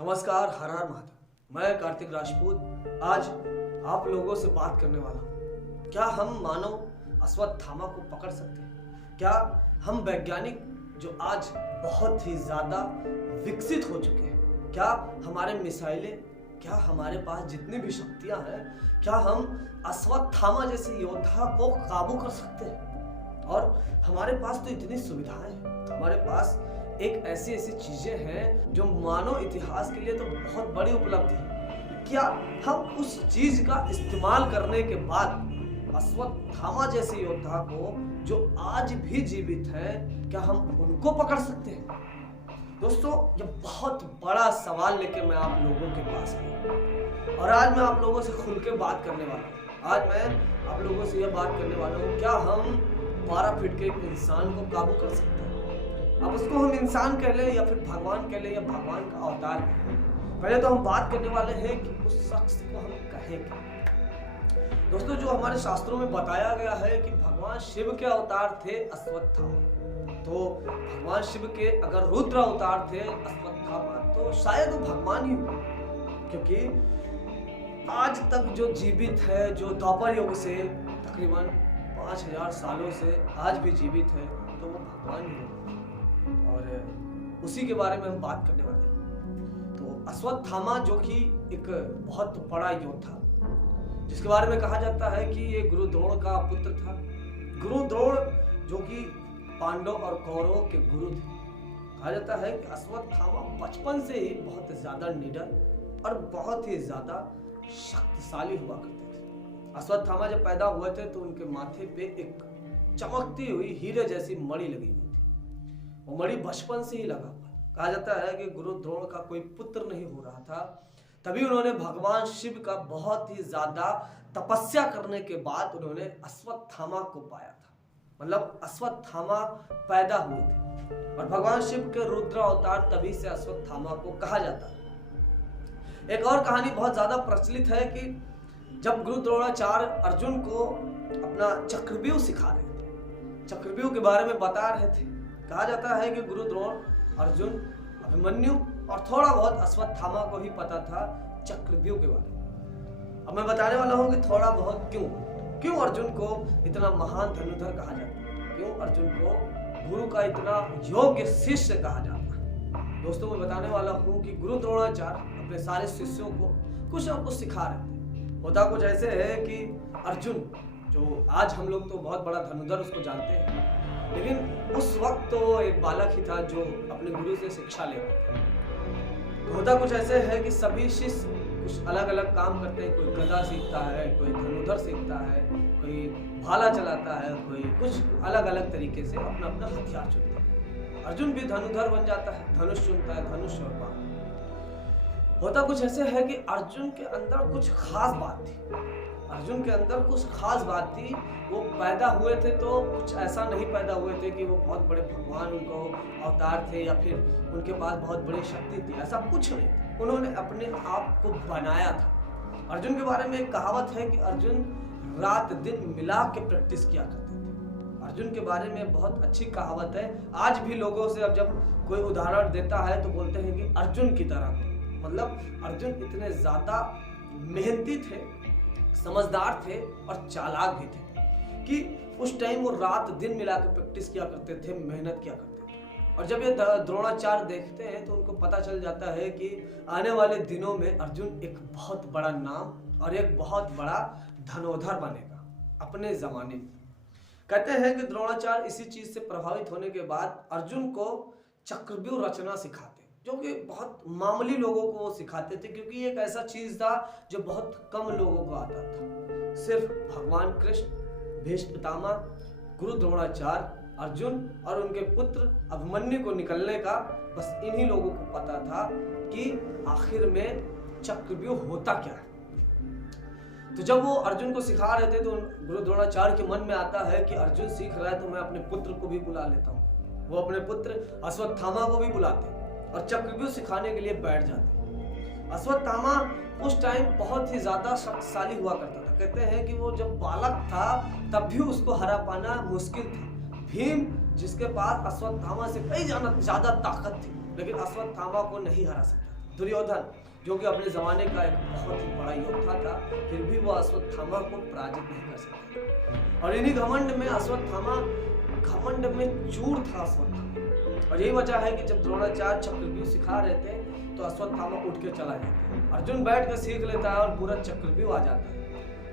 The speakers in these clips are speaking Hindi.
नमस्कार, हर हर महादेव। मैं कार्तिक राजपूत आज आप लोगों से बात करने वाला हूँ। क्या हम मानव अश्वत्थामा को पकड़ सकते हैं? क्या हम वैज्ञानिक जो आज बहुत ही ज्यादा विकसित हो चुके हैं, क्या हमारे मिसाइलें, क्या हमारे पास जितनी भी शक्तियां हैं, क्या हम अश्वत्थामा जैसे योद्धा को काबू कर सकते हैं? और हमारे पास तो इतनी सुविधाएं हैं, हमारे पास एक ऐसी चीजें हैं जो मानव इतिहास के लिए तो बहुत बड़ी उपलब्धि है। क्या हम उस चीज का इस्तेमाल करने के बाद अश्वत्थामा जैसे योद्धा को जो आज भी जीवित है, क्या हम उनको पकड़ सकते हैं? दोस्तों, ये बहुत बड़ा सवाल लेके मैं आप लोगों के पास आया और आज मैं आप लोगों से खुल के बात करने वाला हूँ। आज मैं आप लोगों से यह बात करने वाला हूँ, क्या हम 12 फीट के एक इंसान को काबू कर सकते हैं? अब उसको हम इंसान कह लें या फिर भगवान कह लें या भगवान का अवतार कह लें। पहले तो हम बात करने वाले हैं कि उस शख्स को हम कहें क्या। दोस्तों, जो हमारे शास्त्रों में बताया गया है कि भगवान शिव के अवतार थे अश्वत्थामा, तो भगवान शिव के अगर रुद्र अवतार थे अश्वत्थामा, तो शायद वो भगवान ही हो, क्योंकि आज तक जो जीवित है, जो द्वापर युग से तकरीबन 5000 सालों से आज भी जीवित है, तो वो भगवान ही हो। और उसी के बारे में हम बात करने वाले हैं। तो अश्वत्थामा जो कि एक बहुत बड़ा योद्धा, जिसके बारे में कहा जाता है कि ये गुरु द्रोण का पुत्र था। गुरु द्रोण जो कि पांडव और कौरवों के गुरु थे। कहा जाता है कि अश्वत्थामा बचपन से ही बहुत ज्यादा निडर और बहुत ही ज्यादा शक्तिशाली हुआ करते थे। अश्वत्थामा जब पैदा हुए थे तो उनके माथे पे एक चमकती हुई हीरे जैसी मणि लगी हुई थी। वो मणि बचपन से ही लगा हुआ। कहा जाता है कि गुरु द्रोण का कोई पुत्र नहीं हो रहा था, तभी उन्होंने भगवान शिव का बहुत ही ज्यादा तपस्या करने के बाद उन्होंने अश्वत्थामा को पाया था। मतलब अश्वत्थामा पैदा हुए थे और भगवान शिव के रुद्र अवतार तभी से अश्वत्थामा को कहा जाता है। एक और कहानी बहुत ज्यादा प्रचलित है कि जब गुरु द्रोणाचार्य अर्जुन को अपना चक्रव्यूह सिखा रहे थे, चक्रव्यूह के बारे में बता रहे थे, कहा जाता है कि गुरु द्रोण, अर्जुन, अभिमन्यु और थोड़ा बहुत अश्वत्थामा को ही पता था चक्रव्यूह के बारे में। अब मैं बताने वाला हूं कि थोड़ा बहुत क्यों अर्जुन को इतना महान धनुधर कहा जाता है, क्यों अर्जुन को गुरु का इतना योग्य शिष्य कहा जाता है। दोस्तों, मैं बताने वाला हूं कि गुरु द्रोणाचार्य अपने सारे शिष्यों को कुछ ना कुछ सिखा रहे थे। होता कुछ ऐसे है कि अर्जुन, जो आज हम लोग तो बहुत बड़ा धनुधर उसको जानते हैं, लेकिन उस वक्त तो एक बालक ही था जो अपने गुरु से शिक्षा ले रहा था। तो होता कुछ ऐसे है कि सभी शिष्य कुछ अलग अलग काम करते हैं। कोई गदा सीखता है, कोई धनुधर सीखता है, कोई भाला चलाता है, कोई कुछ अलग अलग तरीके से अपना अपना हथियार चुनता है। अर्जुन भी धनुधर बन जाता है, धनुष चुनता है, धनुष और बाण। होता कुछ ऐसे है कि अर्जुन के अंदर कुछ खास बात थी। अर्जुन के अंदर कुछ खास बात थी। वो पैदा हुए थे तो कुछ ऐसा नहीं पैदा हुए थे कि वो बहुत बड़े भगवान उनको अवतार थे या फिर उनके पास बहुत बड़ी शक्ति थी, ऐसा कुछ नहीं। उन्होंने अपने आप को बनाया था। अर्जुन के बारे में एक कहावत है कि अर्जुन रात दिन मिला के प्रैक्टिस किया करते थे। अर्जुन के बारे में बहुत अच्छी कहावत है। आज भी लोगों से अब जब कोई उदाहरण देता है तो बोलते हैं कि अर्जुन की तरह। मतलब अर्जुन इतने ज्यादा मेहनती थे, समझदार थे और चालाक भी थे कि उस टाइम वो रात दिन मिला के प्रैक्टिस किया करते थे, मेहनत किया करते थे। और जब ये द्रोणाचार्य देखते हैं तो उनको पता चल जाता है कि आने वाले दिनों में अर्जुन एक बहुत बड़ा नाम और एक बहुत बड़ा धनुधर बनेगा अपने जमाने में। कहते हैं कि द्रोणाचार्य इसी चीज से प्रभावित होने के बाद अर्जुन को चक्रव्यूह रचना सिखाते, जो कि बहुत मामूली लोगों को वो सिखाते थे, क्योंकि एक ऐसा चीज था जो बहुत कम लोगों को आता था। सिर्फ भगवान कृष्ण, भीष्म पितामह, गुरु द्रोणाचार्य, अर्जुन और उनके पुत्र अभिमन्यु को निकलने का बस इन्हीं लोगों को पता था कि आखिर में चक्रव्यूह होता क्या है। तो जब वो अर्जुन को सिखा रहे थे तो गुरु द्रोणाचार्य के मन में आता है कि अर्जुन सीख रहा है तो मैं अपने पुत्र को भी बुला लेता हूँ। वो अपने पुत्र अश्वत्थामा को भी बुलाते और चक्रव्यूह सिखाने के लिए बैठ जाते। अश्वत्थामा उस टाइम बहुत ही ज्यादा शक्तिशाली हुआ करता था। कहते हैं कि वो जब बालक था तब भी उसको हरा पाना मुश्किल था। भीम, जिसके पास अश्वत्थामा से कई ज्यादा ताकत थी, लेकिन अश्वत्थामा को नहीं हरा सकता। दुर्योधन जो कि अपने ज़माने का एक बहुत ही बड़ा योद्धा था, फिर भी वो अश्वत्थामा को पराजित नहीं कर सका। और इन्हीं घमंड में अश्वत्थामा, घमंड में चूर था अश्वत्थामा। और यही वजह है कि जब द्रोणाचार्य चक्रव्यूह सिखा रहे थे तो अश्वत्थामा उठ के चला जाता है, अर्जुन बैठ कर सीख लेता है और पूरा चक्रव्यूह आ जाता है।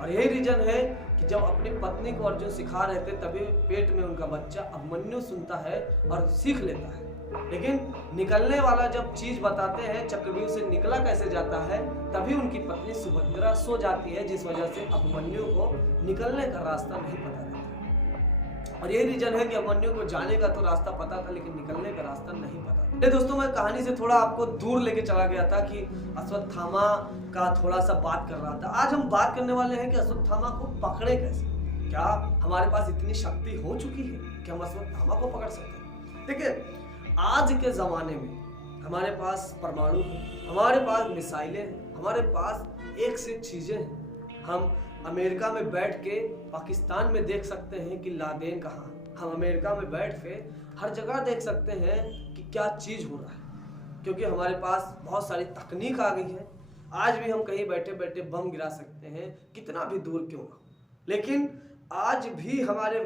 और यही रीजन है कि जब अपनी पत्नी को अर्जुन सिखा रहे थे तभी पेट में उनका बच्चा अभिमन्यु सुनता है और सीख लेता है, लेकिन निकलने वाला जब चीज बताते हैं चक्रव्यूह से निकला कैसे जाता है, तभी उनकी पत्नी सुभद्रा सो जाती है, जिस वजह से अभिमन्यु को निकलने का रास्ता नहीं पता रहता। और यही रीजन है कि अभिमन्यु को जाने का तो रास्ता पता था लेकिन निकलने का रास्ता नहीं पता। दोस्तों मैं कहानी से थोड़ा आपको दूर लेके चला गया था कि अश्वत्थामा का थोड़ा सा बात कर रहा था। आज हम बात करने वाले हैं कि अश्वत्थामा को पकड़े कैसे। क्या हमारे पास इतनी शक्ति हो चुकी है कि हम अश्वत्थामा को पकड़ सकते हैं? देखिए, आज के ज़माने में हमारे पास परमाणु है, हमारे पास मिसाइलें हैं, हमारे पास एक से एक चीज़ें हैं। हम अमेरिका में बैठ के पाकिस्तान में देख सकते हैं कि लादेन कहाँ है। हम अमेरिका में बैठ के हर जगह देख सकते हैं कि क्या चीज़ हो रहा है, क्योंकि हमारे पास बहुत सारी तकनीक आ गई है। आज भी हम कहीं बैठे बैठे बम गिरा सकते हैं, कितना भी दूर क्यों ना। लेकिन आज भी हमारे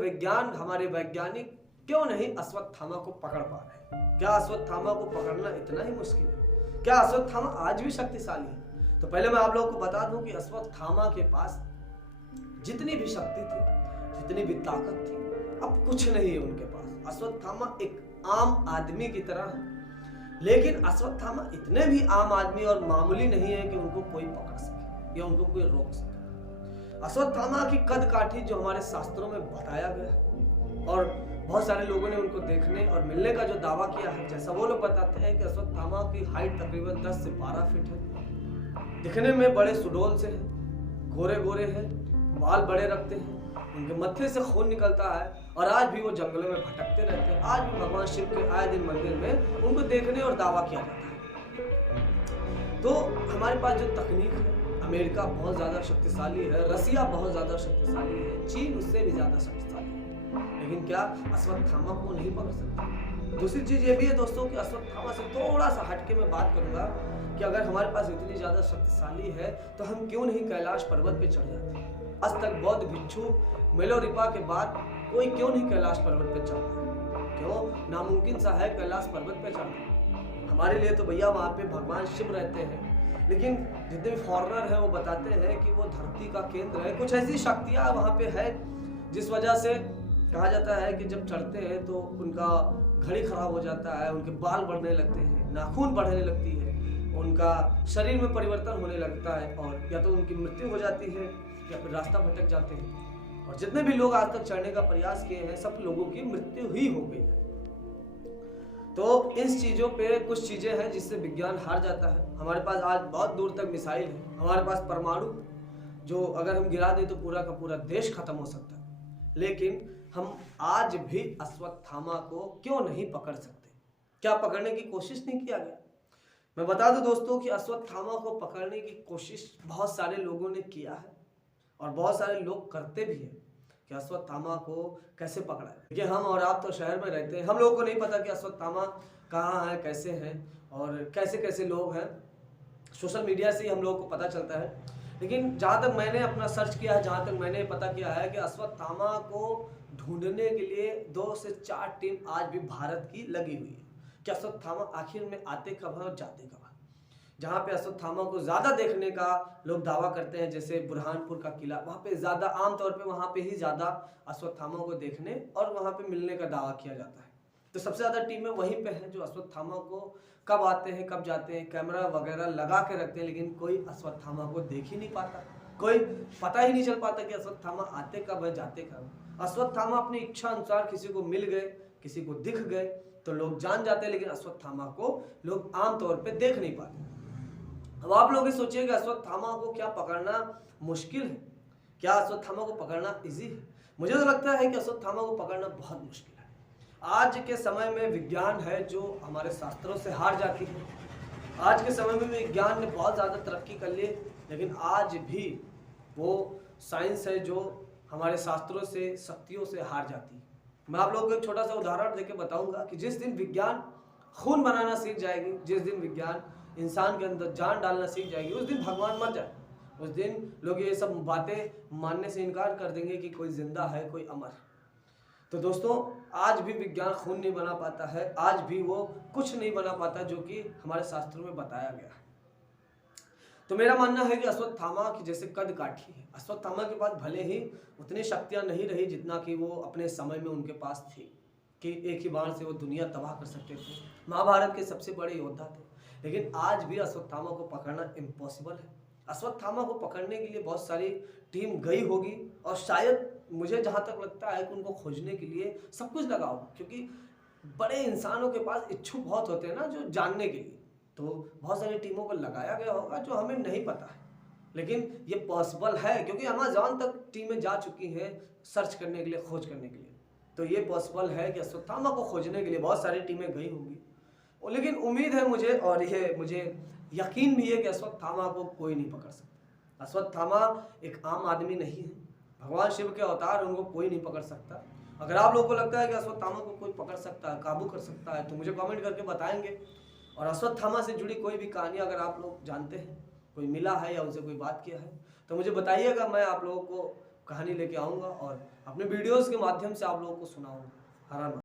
वैज्ञानिक क्यों नहीं अश्वत्थामा को पकड़ पा रहे हैं? क्या अश्वत्थामा को पकड़ना इतना ही मुश्किल है? क्या अश्वत्थामा आज भी शक्तिशाली है? तो पहले मैं आप लोगों को बता दूं कि अश्वत्थामा के पास जितनी भी शक्ति थी, जितनी भी ताकत थी, अब कुछ नहीं है उनके पास। अश्वत्थामा एक आम आदमी की तरह है, लेकिन अश्वत्थामा इतने भी आम आदमी और मामूली नहीं है कि उनको कोई पकड़ सके या उनको कोई रोक सके। अश्वत्थामा की कद काठी जो हमारे शास्त्रों में बताया गया है, और बहुत सारे लोगों ने उनको देखने और मिलने का जो दावा किया है, जैसा वो लोग बताते हैं कि अश्वत्थामा की हाइट तकरीबन 10 से 12 फीट है, दिखने में बड़े सुडौल से हैं, गोरे गोरे हैं, बाल बड़े रखते हैं, उनके मत्थे से खून निकलता है, और आज भी वो जंगलों में भटकते रहते हैं। आज भी भगवान शिव के आए दिन मंदिर में उनको देखने और दावा किया जाता है। तो हमारे पास जो तकनीक है, अमेरिका बहुत ज़्यादा शक्तिशाली है, रसिया बहुत ज़्यादा शक्तिशाली है, चीन उससे भी ज़्यादा शक्तिशाली है, लेकिन क्या अश्वत्थामा को नहीं पकड़ सकते? दूसरी चीज़ ये भी है दोस्तों कि अश्वत्थामा से थोड़ा सा हटके मैं बात करूंगा कि अगर हमारे पास इतनी ज़्यादा शक्तिशाली है तो हम क्यों नहीं कैलाश पर्वत पे चढ़ जाते? आज तक बौद्ध भिक्षु मेलोरिपा के बाद कोई क्यों नहीं कैलाश पर्वत पे चढ़ता है? क्यों? नामुमकिन सा है कैलाश पर्वत पे चढ़ना। हमारे लिए तो भैया वहाँ पे भगवान शिव रहते हैं, लेकिन जितने भी फॉरेनर हैं वो बताते हैं कि वो धरती का केंद्र है। कुछ ऐसी शक्तियाँ वहाँ पे है जिस वजह से कहा जाता है कि जब चढ़ते हैं तो उनका घड़ी खराब हो जाता है, उनके बाल बढ़ने लगते हैं, नाखून बढ़ने लगती है, उनका शरीर में परिवर्तन होने लगता है, और या तो उनकी मृत्यु हो जाती है या फिर रास्ता भटक जाते हैं। और जितने भी लोग आज तक चढ़ने का प्रयास किए हैं, सब लोगों की मृत्यु ही हो गई है। तो इन चीज़ों पे कुछ चीज़ें हैं जिससे विज्ञान हार जाता है। हमारे पास आज बहुत दूर तक मिसाइल है, हमारे पास परमाणु जो अगर हम गिरा दें तो पूरा का पूरा देश खत्म हो सकता है, लेकिन हम आज भी अश्वत्थामा को क्यों नहीं पकड़ सकते? क्या पकड़ने की कोशिश नहीं किया गया? मैं बता दूं दोस्तों कि अश्वत्थामा को पकड़ने की कोशिश बहुत सारे लोगों ने किया है और बहुत सारे लोग करते भी हैं कि अश्वत्थामा को कैसे पकड़ा है। देखिए, हम और आप तो शहर में रहते हैं, हम लोगों को नहीं पता कि अश्वत्थामा कहाँ है, कैसे हैं और कैसे कैसे लोग हैं। सोशल मीडिया से ही हम लोगों को पता चलता है, लेकिन जहाँ तक मैंने अपना सर्च किया है, जहाँ तक मैंने पता किया है कि अश्वत्थामा को ढूंढने के लिए 2 से 4 टीम आज भी भारत की लगी हुई है कि अश्वत्थामा आखिर में आते कब है और जाते कब है। जहाँ पे अश्वत्थामा को ज़्यादा देखने का लोग दावा करते हैं, जैसे बुरहानपुर का किला, वहाँ पे ज़्यादा आमतौर पे वहाँ पे ही ज़्यादा अश्वत्थामा को देखने और वहाँ पे मिलने का दावा किया जाता है। तो सबसे ज़्यादा टीमें वहीं पे हैं जो अश्वत्थामा को कब आते हैं कब जाते हैं, कैमरा वगैरह लगा के रखते हैं, लेकिन कोई अश्वत्थामा को देख ही नहीं पाता, कोई पता ही नहीं चल पाता कि अश्वत्थामा आते कब है जाते कब है। अश्वत्थामा अपनी इच्छा अनुसार किसी को मिल गए, किसी को दिख गए तो लोग जान जाते हैं, लेकिन अश्वत्थामा को लोग आमतौर पर देख नहीं पाते। अब आप लोग ये सोचिए कि अश्वत्थामा को क्या पकड़ना मुश्किल है? क्या अश्वत्थामा को पकड़ना इजी है? मुझे तो लगता है कि अश्वत्थामा को पकड़ना बहुत मुश्किल है। आज के समय में विज्ञान है जो हमारे शास्त्रों से हार जाती है। आज के समय में विज्ञान ने बहुत ज़्यादा तरक्की कर ली, लेकिन आज भी वो साइंस है जो हमारे शास्त्रों से, शक्तियों से हार जाती है। मैं आप लोगों को एक छोटा सा उदाहरण देके बताऊंगा कि जिस दिन विज्ञान खून बनाना सीख जाएगी, जिस दिन विज्ञान इंसान के अंदर जान डालना सीख जाएगी, उस दिन भगवान मर जाए। उस दिन लोग ये सब बातें मानने से इनकार कर देंगे कि कोई जिंदा है, कोई अमर है। तो दोस्तों, आज भी विज्ञान खून नहीं बना पाता है, आज भी वो कुछ नहीं बना पाता जो कि हमारे शास्त्रों में बताया गया है। तो मेरा मानना है कि अश्वत्थामा की जैसे कद काठी है, अश्वत्थामा के पास भले ही उतनी शक्तियां नहीं रही जितना कि वो अपने समय में उनके पास थी, कि एक ही बाण से वो दुनिया तबाह कर सकते थे, महाभारत के सबसे बड़े योद्धा थे। लेकिन आज भी अश्वत्थामा को पकड़ना इम्पॉसिबल है। अश्वत्थामा को पकड़ने के लिए बहुत सारी टीम गई होगी, और शायद मुझे जहाँ तक लगता है कि उनको खोजने के लिए सब कुछ लगा होगा, क्योंकि बड़े इंसानों के पास इच्छुक बहुत होते हैं ना जो जानने के लिए, तो बहुत सारी टीमों को लगाया गया होगा जो हमें नहीं पता है। लेकिन ये पॉसिबल है क्योंकि अमेज़न तक टीमें जा चुकी हैं सर्च करने के लिए, खोज करने के लिए। तो ये पॉसिबल है कि अश्वत्थामा को खोजने के लिए बहुत सारी टीमें गई होंगी। लेकिन उम्मीद है मुझे, और ये मुझे यकीन भी है कि अश्वत्थामा को कोई नहीं पकड़ सकता। अश्वत्थामा एक आम आदमी नहीं है, भगवान शिव के अवतार, उनको कोई नहीं पकड़ सकता। अगर आप लोगों को लगता है कि अश्वत्थामा को कोई पकड़ सकता है, काबू कर सकता है, तो मुझे कमेंट करके बताएंगे। और अश्वत्थामा से जुड़ी कोई भी कहानी अगर आप लोग जानते हैं, कोई मिला है या उनसे कोई बात किया है, तो मुझे बताइएगा। मैं आप लोगों को कहानी लेके आऊँगा और अपने वीडियोज़ के माध्यम से आप लोगों को सुनाऊँगा। हर हर